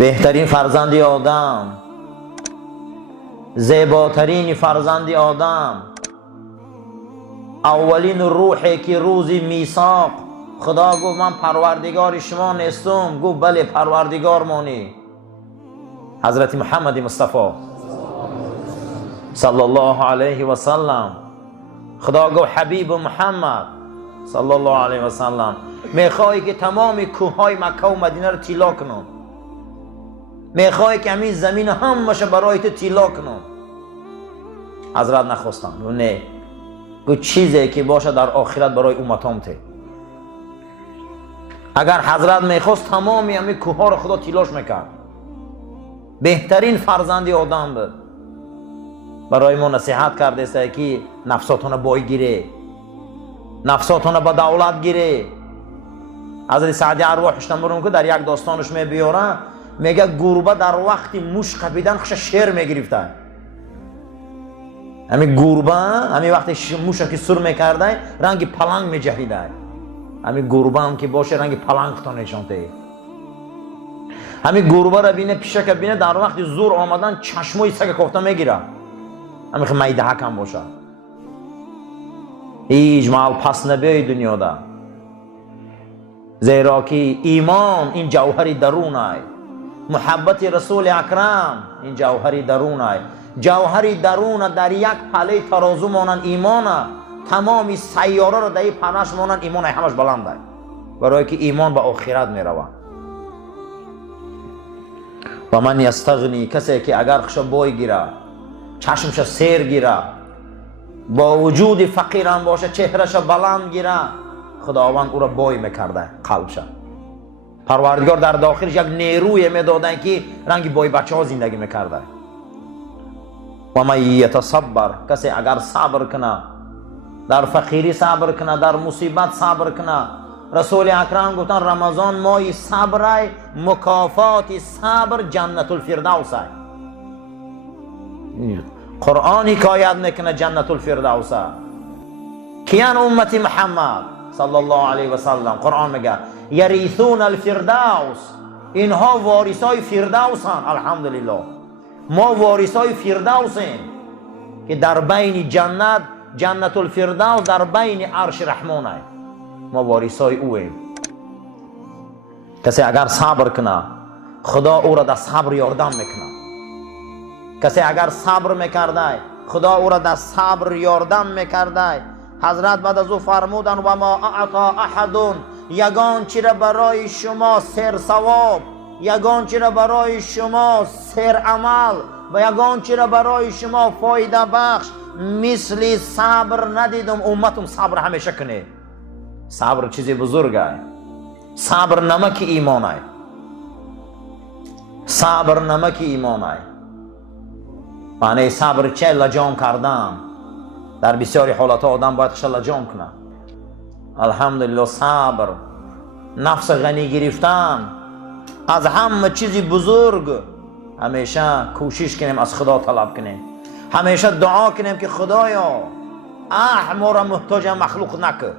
بهترین فرزند آدم، زیباترین فرزند آدم، اولین روحی که روزی میثاق خدا گفت من پروردگار شما نیستم، گفت بله پروردگار مانی، حضرت محمد مصطفی صلی الله علیه و سلم. خدا گفت حبیب محمد صلی الله علیه و سلم، میخوای که تمام کوههای مکه و مدینه رو طلا کنم، میخوای که همین زمین همشه برای تو طلا کنم. حضرت نخواستن، گفت نه، گفت چیزی که باشه در آخرت برای امتام ته. اگر حضرت میخواست تمامی همین کوه ها رو خدا طلاش میکرد. بهترین فرزند آدم بود. برای ما نصیحت کرده است که نفساتون بای گیره، نفساتون با دولت گیره. حضرت سعدی ارواحش نمبرون که در یک داستانش میبیاره، میگه گربه در وقت موش قبیدن خش شیر میگرفته. همین گربه همین وقتی موش که سر میکرده رنگ پلنگ میجهیده. همین گربه هم که باشه رنگ پلنگ تا نشانته. همین گربه را بینه پیشه که بینه در وقت زور آمدن چشمای سگ کوفته میگیره. همین که میده حکم باشه. هیچ مال پس نبیای دنیا دا. زیرا که ایمان این جوهری درون است. محبت رسول اکرم این جوهری درون است. جوهری درون در یک پله ترازو مانند ایمان، تمامی سیاره را در این پناش مانند ایمان همش بلند است. برای که ایمان به آخرت می روند. و من یستغنی، کسی که اگر خش بای گیره، چشمش سیر گیره، با وجود فقیران باشه چهرش بلند گیره، خداوند او را بای میکرده قلبش. پروردگار در داخلش یک نیروی میدادن که رنگ بای بچه ها زندگی میکرده. و من یتصبر، کسی اگر صبر کنه، در فقیری صبر کنه، در مصیبت صبر کنه. رسول اکرم گفتن رمضان ماه صبر، مکافات صبر جنت الفردوس است. قرآن حکایت میکنه جنت الفردوس. کیان امتی محمد صلی الله علیه و سلم؟ قرآن میگه یریثون الفردوس، اینها وارثای فردوسن. الحمدلله ما وارثای فردوسیم که در بین جنت، جنت الفردوس در بین عرش رحمان است. ما وارثای اویم. کسی اگر صبر کنه خدا او را در صبر یاردم میکنه. کسی اگر صبر میکرده خدا او را در صبر یاردم میکرده. حضرت بعد از او فرمودن و ما اعطا احد، یگان چی را برای شما سر ثواب، یگان چی را برای شما سر عمل و یگان چی را برای شما فایده بخش مثل صبر ندیدم. امتم صبر همیشه کنه. صبر چیزی بزرگ است. صبر نمک ایمان است. صبر نمک ایمان است. معنی صبر چه؟ لجام کردن. در بسیاری حالات آدم باید خش لجام کنه. الحمدلله صبر، نفس غنی گرفتن از همه چیزی بزرگ. همیشه کوشش کنیم از خدا طلب کنیم، همیشه دعا کنیم که خدایا ما را محتاج مخلوق نکن.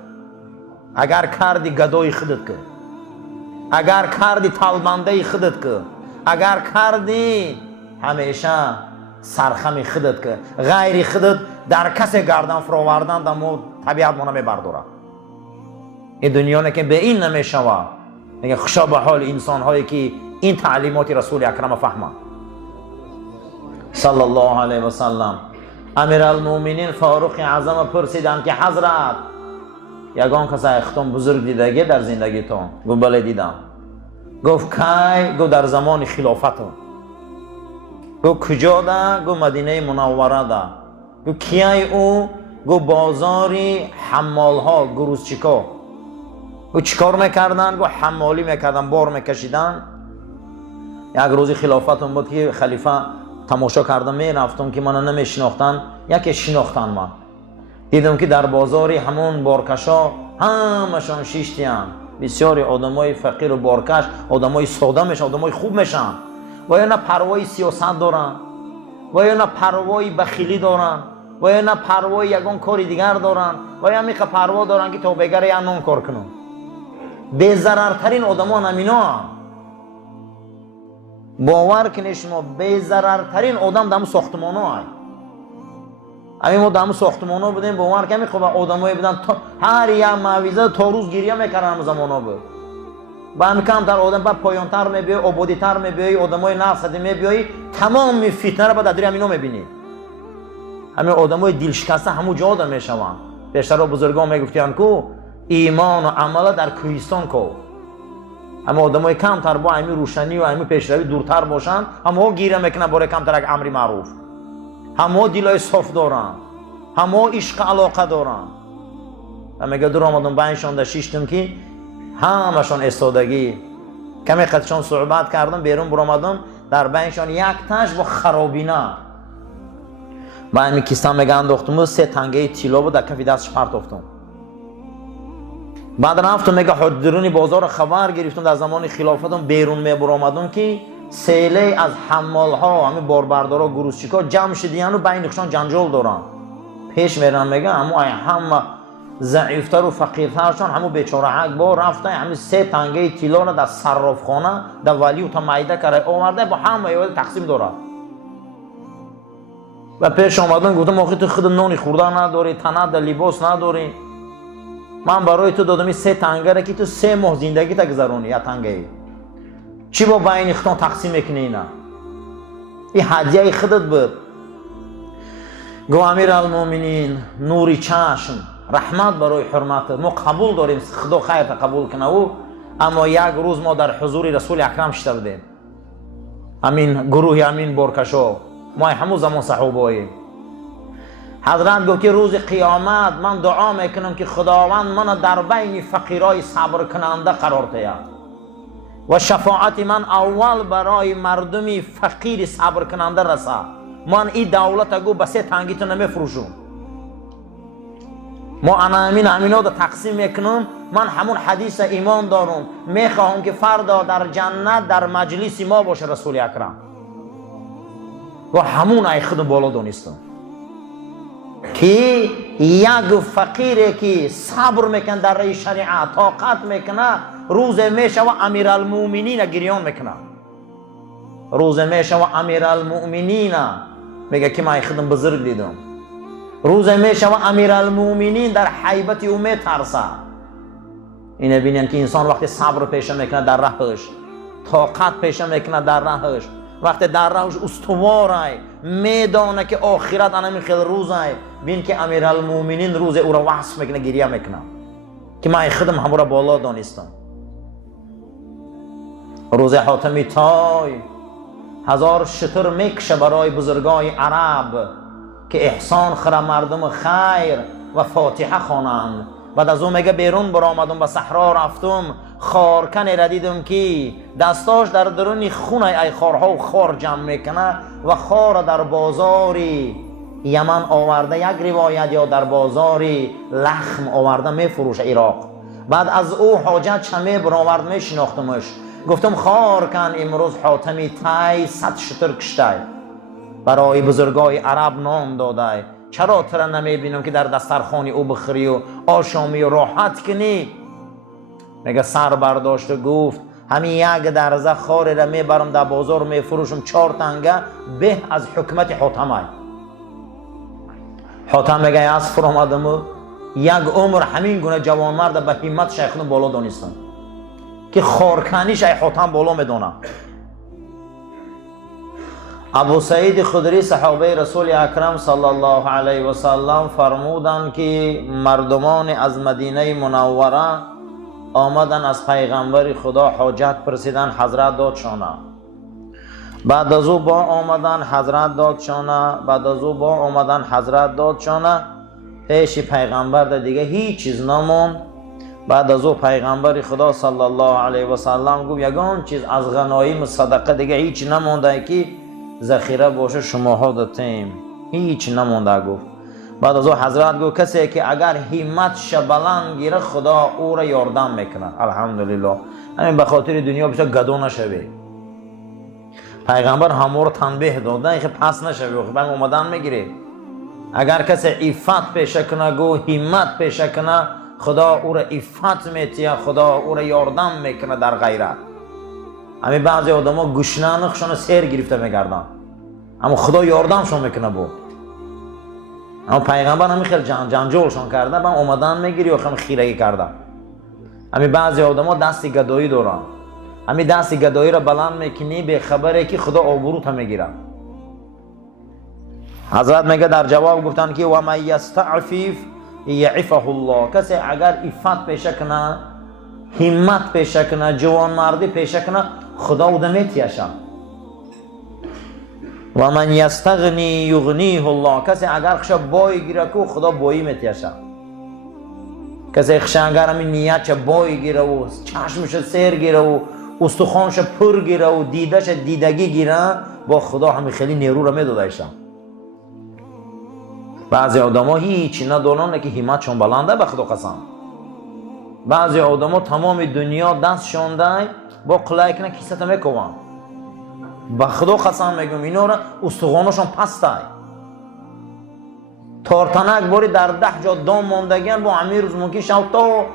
اگر کردی گدای خودت کن، اگر کردی طالبنده خودت کن، اگر کردی همیشه سرخم خودت کن. غیر خودت در کسی گردن فراوردن در طبیعت ما نمیبرداره. این دنیا نه که به این نمیشوه. میگه خوشا به حال انسان هایی که این تعلیمات رسول اکرم فهمند صلی الله علیه و سلم. امیرالمومنین فاروق اعظم پرسیدن که حضرت یگان کسی اختم بزرگ دیدگی در زندگیتون؟ گفت بله دیدم. گفت کی؟ گفت در زمان خلافتون. گفت کجا ده؟ گفت مدینه منوره ده. گفت کیای او؟ گفت بازاری حمال ها، گروزچیکا. گفت چیکار میکردن؟ گفت حمالی میکردن، بار میکشیدن. یک روزی خلافتون بود که خلیفه تماشا کردم میرفتم که من نمیشناختن، یکی شناختن. من دیدم که در بازاری همون بارکشا همشان شیشتیان. بسیاری آدمای فقیر و بارکش آدمای ساده میشن، آدمای خوب میشن. و یا نه پروای سیاست دارن، و یا نه پروای بخیلی دارن، و یا نه پروای یگان کاری دیگر دارن، و یا میخه پروا دارن که تا بگره یا نون کار کنن. بی ضررترین آدمان همینا هم. باور کنید شما بی‌ضررترین آدم دم ساختمان ها هست. ما دم ساختمان ها بودیم، باور کنید خب آدمایی بودن هر یک معویزه تا روز گریه میکردن زمان ها بود. با هم کمتر آدم با پایان تر میبیایی، آبادی تر میبیایی، آدمای نفسدی میبیایی، تمام فتنه رو بعد در همینو میبینی. همین آدمای دل شکسته همو جا آدم میشوند. پیشتر بزرگان میگفتن که ایمان و عمل در کوهستان کو. اما آدمای کمتر با همین روشنی و همین پیشروی دورتر باشند، همه گیره میکنن برای کمتر یک امر معروف. همه دلای صاف دارن، همه عشق علاقه دارن. و میگه دور آمدم بینشان در شیشتم که همشان استادگی. کمی قدشان صحبت کردم، بیرون برآمدم، در بینشان یک تاش با خرابینه با همین کیسه میگه انداختم، 3 تنگه طلا بود، در کف دستش پرتافتم. بعد رفتم میگه حضرونی بازار خبر گرفتم، در زمان خلافتم بیرون میبرآمدم که سیله از حمال ها، همین باربردارا، گروسچیکا جمع شدیان و بینشان جنجال دارن. پیش میرن میگه اما همه ضعیفتر و فقیرترشان همو بیچاره با رفته همین 3 تنگه طلا را در صرافخانه در ولی و تا معده کرده آورده با همه تقسیم داره. و پیش آمدن گفتم آخه تو خود نانی خوردن نداری، تنه در لباس نداری، من برای تو دادم این 3 تنگه را که تو 3 ماه زندگی تا گذرونی. یا تنگه چی با بین اختان تقسیم میکنی؟ اینا این هدیه خودت بود. گو امیر المومنین نوری چشم، رحمت برای حرمت ما قبول داریم، خدا خیر قبول کنه او. اما یک روز ما در حضور رسول اکرم شده بودیم، همین گروه همین بارکشا، ما همون زمان صحاباییم. حضرت گفت که روز قیامت من دعا میکنم که خداوند من در بین فقیرای صبر کننده قرار دهد و شفاعت من اول برای مردمی فقیر صبر کننده رسه. من این دولت گو به 3 تنگی تو نمیفروشم، ما همینا رو تقسیم میکنم. من همون حدیث ایمان دارم، میخواهم که فردا در جنت در مجلس ما باشه رسول اکرم و همون ای خودم بالا دانستم که یک فقیری که صبر میکنه در راه شریعت، طاقت میکنه، روز میشه و امیرالمومنین گریان میکنه. روز میشه و امیرالمومنین میگه که من خودم بزرگ دیدم. روز میشه و امیرالمومنین در حیبت او میترسه. اینه بینن که انسان وقتی صبر پیشه میکنه در راهش، طاقت پیشه میکنه در راهش، وقتی در راهش استواره میدانه که آخرت همین خیلی روزه، بین که امیرالمومنین روز او را وصف میکنه، گریه میکنه که من خودم همو را بالا دانستم. روز حاتمی تای 1000 شتر میکشه برای بزرگای عرب که احسان خره مردم خیر و فاتحه خوانند. بعد از اون میگه بیرون برآمدم به صحرا رفتم، خارکنی را دیدم که دستاش در درون خون ای خارها و خار جمع میکنه و خار در بازاری یمن آورده، یک روایت یا در بازاری لخم آورده میفروشه عراق. بعد از او حاجت چمه برآورد میشناختمش، گفتم خارکن امروز حاتمی تای 100 شتر کشته برای بزرگای عرب نام داده، چرا ترا نمیبینم که در دسترخوانی او بخوری و آشامی و راحت کنی؟ میگه سر برداشت و گفت همین یک درزه خاری را میبرم در بازار میفروشم 4 تنگه به از حکمت حاتمه. حاتم میگه از فرامدم و یک عمر همین گونه جوان مرد به همت شیخون بالا دانستم که خارکنیش ای حاتم بالا میدونه. ابو سعید خدری صحابه رسول اکرم صلی الله علیه و سلم فرمودند که مردمان از مدینه منوره آمدن از پیغمبر خدا حاجت پرسیدن، حضرت دادشانه. بعد از او با آمدن حضرت دادشانه، بعد از او با آمدن حضرت دادشانه. پیش پیغمبر دیگه هیچ چیز نمون. بعد از او پیغمبر خدا صلی الله علیه و سلم گفت یگان چیز از غنایم صدقه دیگه هیچ نمونده که ذخیره باشه شماها دادیم، هیچ نمونده. گفت بعد از او حضرت گفت کسی که اگر همتش بلند گیره خدا او را یاردم میکنه. الحمدلله. همین به خاطر دنیا بشه گدو نشوی. پیغمبر همو رو تنبیه دادن که پس نشوی، خب اومدن میگیره. اگر کسی عفت پیشه کنه گو همت پیشه کنه، خدا او را عفت میتیه، خدا او را یاردم میکنه در غیرت. همین بعضی آدما گشنه نخشون سیر گرفته میگردن، اما خدا یاردمشون میکنه بود. اما پیغمبر همین خیلی جنجالشون کرده، با اومدن میگیری و خیلی خیرگی کرده. همین بعضی آدما دستی گدایی دارن، همین دستی گدایی را بلند میکنی به خبره که خدا آبروت میگیره. حضرت میگه در جواب گفتن که و من یستعفف یعفه الله، کسی اگر عفت پیشه کنه، همت پیشه کنه، جوانمردی پیشه کنه، خدا او میتیشه. و من یستغنی یغنیه الله، کسی اگر خش بای گیره کو خدا بایی میتیشه. کسی خش اگر همین نیت چه بای گیره و چشمش سیر گیره و استخوانش پر گیره و دیدش دیدگی گیره، با خدا همین خیلی نیرو را میدادایشه. بعضی آدما هیچی ندارن که همتشون بلنده، به خدا قسم. بعضی آدما تمام دنیا دستشون ده با قلای کنه کیسه میکوان. به خدا قسم میگم اینا را استخوانشون پسته. تارتنک باری در 10 جا دام ماندگین با همین روز ممکن شد تا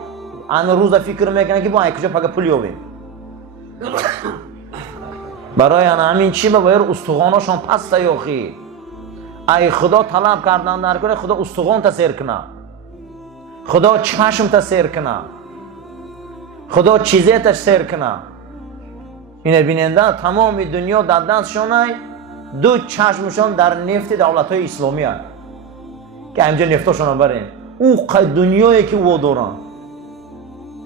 همین روز فکر میکنه که با یکجا پگه پول یابیم. برای همین چی باید استخوانشون پسته یا خیر. ای خدا طلب کردن در کنه، خدا استخوان تا سیر کنه، خدا چشم تا سیر کنه، خدا چیزی تا سیر کنه. اینه بیننده تمام دنیا در دستشونه، دو چشمشون در نفت دولت‌های اسلامی هست که همینجا نفتاشون برین. او قد دنیایی که او دارن،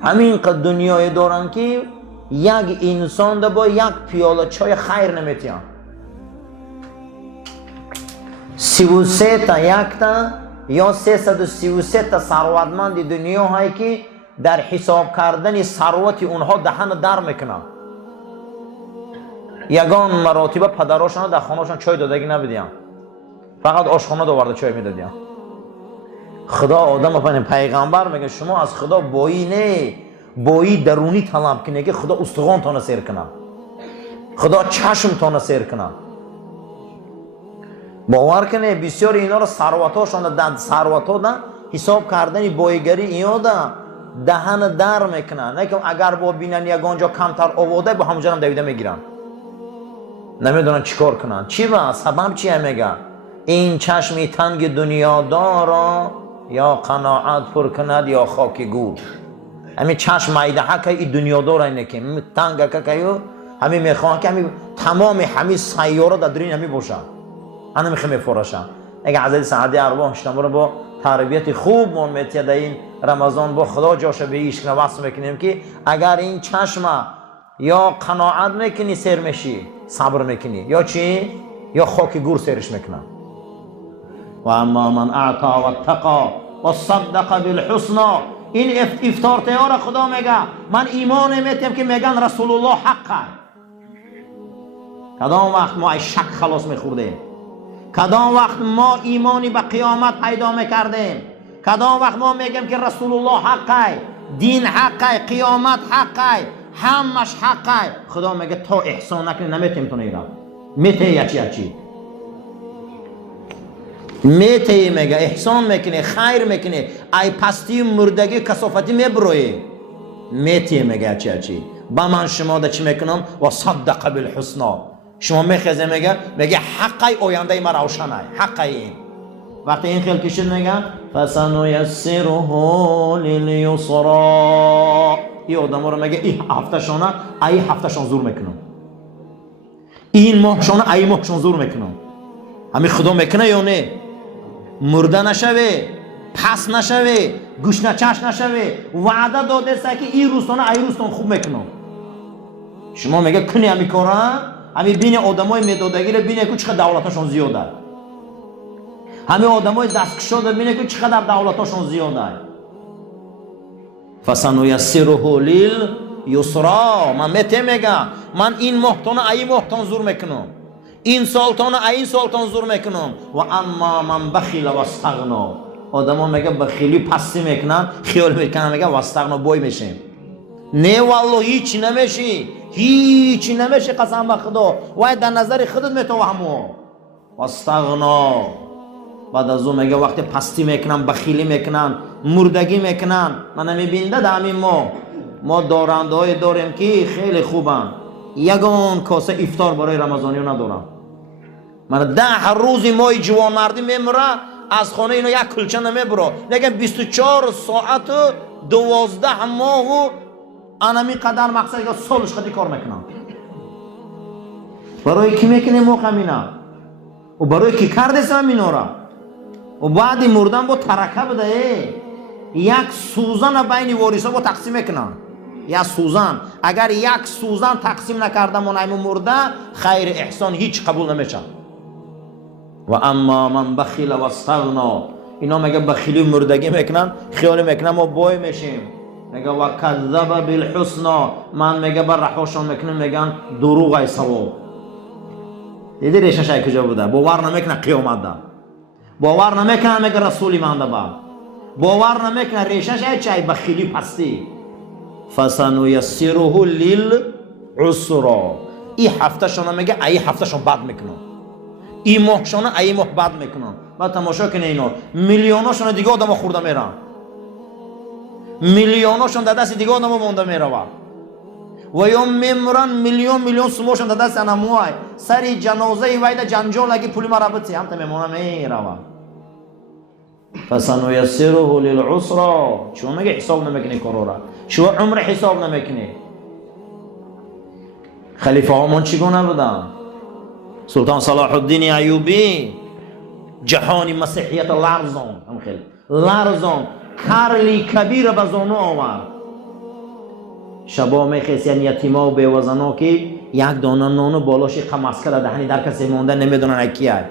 همین قد دنیایی دارن که یک انسان با یک پیاله چای خیر نمیتین. 33 تا یک تا یا 333 تا ثروتمند دنیا هایی که در حساب کردن ثروت اونها دهن در میکنن. یگان مراتبه پدراشون در خانهشون چای دادگی نبیدیم، فقط آشخانه دوارده چای میدادیم. خدا آدم افنین پیغمبر میگه شما از خدا بایی نه، بایی درونی طلب کنه که خدا استخوان تانه سیر کنه، خدا چشم تانه سیر کنه. باور کنه بسیار اینا رو ثروتاشون در ثروتا ده حساب کردن بایگری اینا ده دهن در میکنن، نه که اگر با بینن یگانجا کمتر آواده با همونجا هم دویده میگیرن، نمیدونن چیکار کنن. چی با سبب چیه؟ میگه این چشمی تنگ دنیا دارا یا قناعت پر کند یا خاک گور. همین چشم مایده حکه این دنیا داره اینه که تنگ که همین میخوان که همین تمام همین سیاره در درین همین باشه، انا میخوام میفروشم. اگه حضرت سعدی ارواح شما رو با تربیت خوب منمیت در این رمضان با خدا جاش به ایش کنه وصل میکنیم که اگر این چشم یا قناعت میکنی سیر میشی، صبر میکنی، یا چی؟ یا خاک گور سیرش میکنه. و اما من اعطا و اتقا و صدق بالحسنا، این افطار تیار خدا میگه من ایمان میتیم که میگن رسول الله حقه. کدام وقت ما از شک خلاص میخوردیم؟ کدام وقت ما ایمانی به قیامت پیدا میکردیم؟ کدام وقت ما میگیم که رسول الله حقه، دین حقه، قیامت حقه، همش حقه؟ خدا میگه تا احسان نکنی نمیتیم تو نیرم. میته یچی میته میگه احسان میکنی، خیر میکنی، ای پستی مردگی کسافتی میبروی. میته میگه یچی با من شما ده چی میکنم؟ و صدق بالحسنا. شما میخزه میگه حقی آینده ما روشنه، حقی. این وقتی این خیل کشید میگه فسنیسره للیسرا، این آدم رو میگه این هفتهشانه ای هفتهشان زور میکنم، این ماهشانه ای ماهشان زور میکنم. همین خدا میکنه یا نه؟ مرده نشوه، پس نشوه، گوش نچش نشوه. وعده داده است که این روزتانه ای روزتان خوب میکنم. شما میگه کنی همین کاره، همین بین آدمای میدادگی رو بینه که چقدر دولتاشون زیاده، همین آدمای دستکشا رو بینه که چقدر دولتاشون زیاده. فسنیسره لیلیسرا، من میگم من این ماهتانه ای ماهتان زور میکنم، این سالتانه این سالتان زور میکنم. و اما من بخیل و استغنا، آدما میگه بخیلی پستی میکنن، خیال میکنن میگه و استغنا بای میشیم. نه والله هیچی نمیشی، هیچی نمیشه قسم به خدا. و در نظر خودت میتوهمو استغنا. بعد از اون میگه وقتی پستی میکنن، بخیلی میکنن، مردگی میکنن. من نمیبینده در همین ما دارنده های داریم که خیلی خوبن، یگان کاسه افطار برای رمضانی ندارم. من 10 روز مای جوان مردی میمره از خانه اینو یک کلچه نمیبره، لیکن 24 ساعت و 12 ماه و انمی قدر مقصد که سالش خودی کار میکنم. برای کی میکنه موقع مینا و برای کی کرده اینا را و بعد مردن با ترکه بده یک سوزن بین وارثا با تقسیم میکنن. یا سوزن اگر یک سوزن تقسیم نکرده منعم مرده خیر احسان هیچ قبول نمیشه. و اما من بخیل و استغنا، اینا میگه بخیلی مردگی میکنن، خیال میکنن ما بای میشیم. میگه و کذب بالحسنا، من میگه بر رهاشون میکنن میگن دروغ ای ثواب. دیدی ریشش ای کجا بوده؟ باور نمیکنه قیامت ده، باور نمیکنه میگه رسولی من ده، باور نمیکنه ریشش ای چای بخیلی پستی. فسنیسره للعسرا، این هفته شون میگه ای هفته شون بد میکنن، این ماه شون ای ماه بد میکنن. بعد تماشا کنه اینا میلیوناشون دیگه آدم خورده میرن، میلیوناشون در دست دیگه آدم مونده میره و یا میمرن میلیون سوماشون در دست انموهای سری جنازه ویده جنجال اگه پولی مرابطی هم تا میمونه میره. فسنیسره للعسرا، شما میگه حساب نمیکنی کارو را، شما عمر حساب نمیکنی. خلیفه هامون چگونه بودن؟ سلطان صلاح الدین ایوبی جهان مسیحیت لرزان، هم خیلی لرزان، کرلی کبیر به زانو آورد. شبا میخیسین یتیما و بیوزنا که یک دانه نان بالاشی قمس کرده دهنی در کسی مونده نمیدونن اکیه.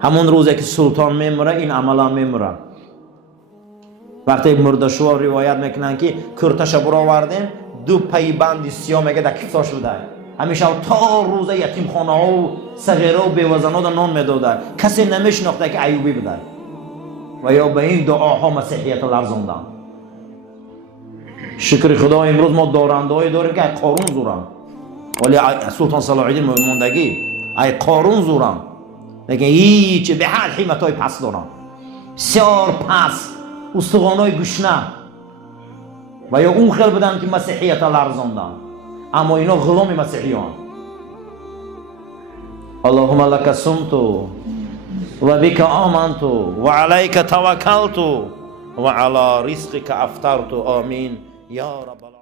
همون روزی که سلطان میمره این عملا میمره. وقتی مردشوا روایت میکنن که کرتش برو آوردن 2 پیبند سیاه میگه در کفساش بوده، همیشه تا روز یتیم خانه ها و صغیره و بیوزنا در نان میداده، کسی نمیشناخته که ایوبی بوده. و یا به این دعاها مسیحیت لرزاندن. شکر خدا امروز ما دارنده هایی داریم که ای قارون زورن، ولی سلطان صلاح الدین موندگی ای قارون زورن، لیکن هیچ به هر حیمت های پس دارن، بسیار پس، استخوان های گشنه. و یا اون خیل بدن که مسیحیت لرزاندن، اما اینا غلام مسیحیان. اللهم لك صمت و بك آمنت و علیک توکلت و علی رزقک افطرت. آمین یا رب العالمین.